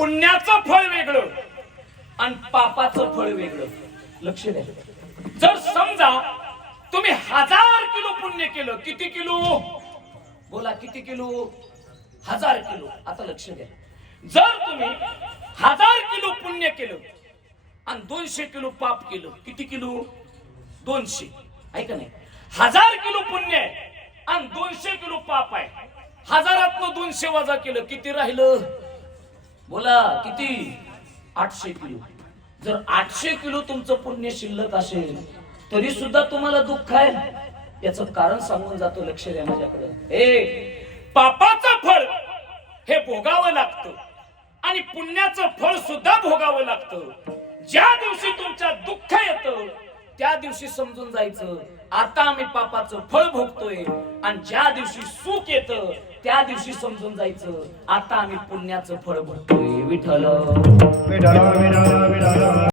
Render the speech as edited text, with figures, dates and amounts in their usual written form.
पुण्याचं फळ वेगळं आणि पापाचं फळ वेगळं. लक्ष द्या. जर समजा तुम्ही 1000 किलो पुण्य केलं, किती किलो बोला, किती किलो? 1000 किलो. आता लक्ष द्या. जर तुम्ही 1000 किलो पुण्य केलं आणि 200 किलो पाप केलं, किती किलो? 200. ऐका नाही, 1000 किलो पुण्य आहे आणि 200 किलो पाप आहे. 1000तनं 200 वजा केलं, किती राहिलं? बोला किती? 800 किलो. जर 800 किलो तुमचं पुण्य शिल्लक असेल तरी सुद्धा तुम्हाला दुःख आहे. याचं कारण सांगून जातो. लक्ष द्या माझ्याकडे. पापाचं फळ हे भोगावं लागतं आणि पुण्याचं फळ सुद्धा भोगावं लागतं. ज्या दिवशी तुमच्या दुःख येतं त्या दिवशी समजून जायचं आता आम्ही पापाचं फळ भोगतोय, आणि ज्या दिवशी सुख येतं त्या दिवशी समजून जायचं आता आम्ही पुण्याचं फळ भोगतोय. विठ्ठल विठ्ठल.